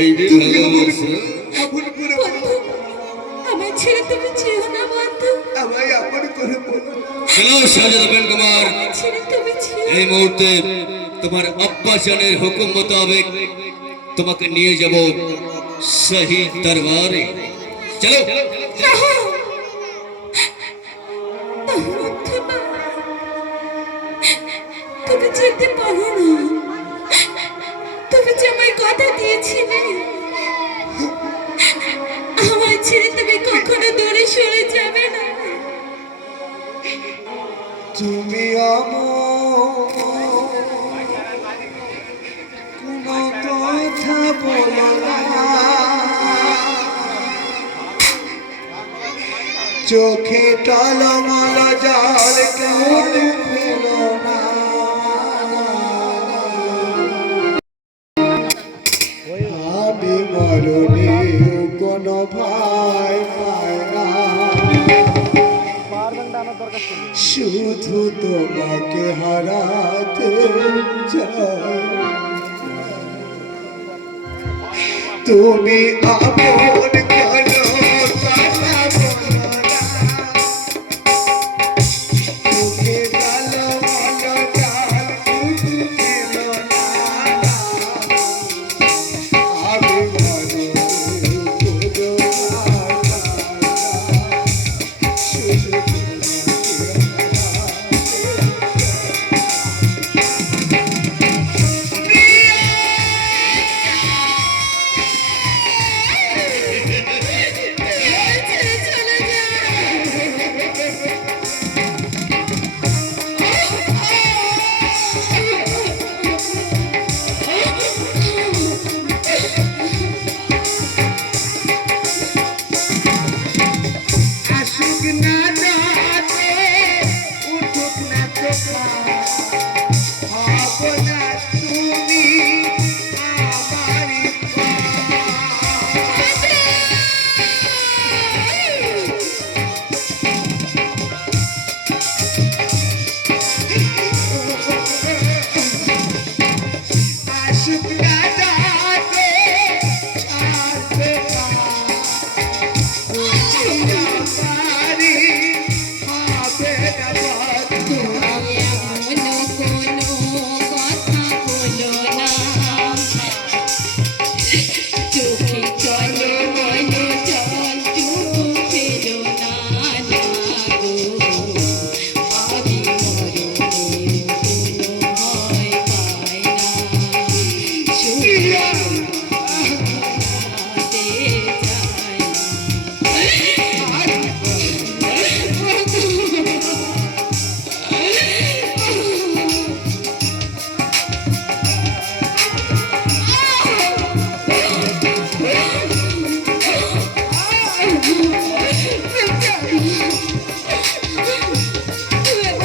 এই যে ভালোবাসা আপন করে বলো। আমার ছেড়ে তুমি যেও না বন্ধু। আমায় আপন করে বলো। চলো শাহজাদা বেন কুমার, আমার ছেড়ে তুমি যেও এই মুহূর্তে তোমার আব্বা জানের হুকুম মোতাবেক তোমাকে নিয়ে যাব শহীদ দরবারে। চলো না। বন্ধু না, তুমি যেতে পারো না। তুমি যে আমায় কথা দিয়েছিলে আমায় ছেড়ে তুমি কখনো দূরে সরে যাবে না। তুমি কোনো কথা বলো না, চোখে টলমল জল কেন ফেলো না। আমি মরণে কোনো ভয় পাই না, শুধু তোমাকে হারাতে চাই। তুমি আপন